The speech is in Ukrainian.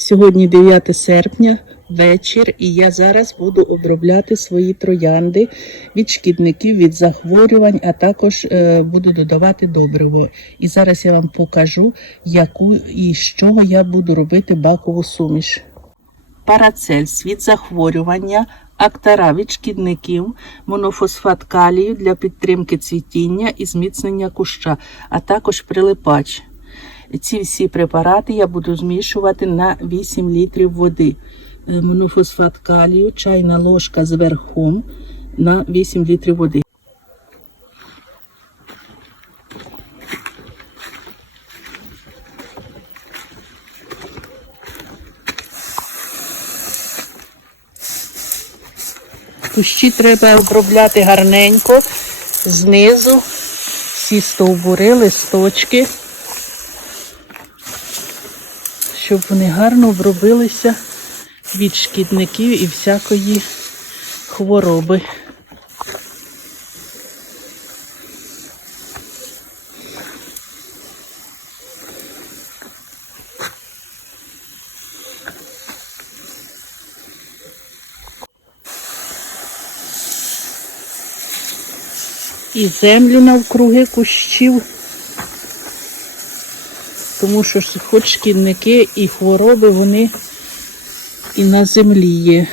Сьогодні 9 серпня, вечір, і я зараз буду обробляти свої троянди від шкідників, від захворювань, а також е, буду додавати добриво. І зараз я вам покажу, яку і з чого я буду робити бакову суміш. Парацельс від захворювання, актара від шкідників, монофосфат калію для підтримки цвітіння і зміцнення куща, а також прилипач. Ці всі препарати я буду змішувати на 8 літрів води. Е, Монофосфат калію, чайна ложка з на 8 літрів води. Кущі треба обробляти гарненько, знизу, всі стовбури, листочки, щоб вони гарно обробилися від шкідників і всякої хвороби. І землю навкруги кущів, тому що хоч шкідники і хвороби вони і на землі є.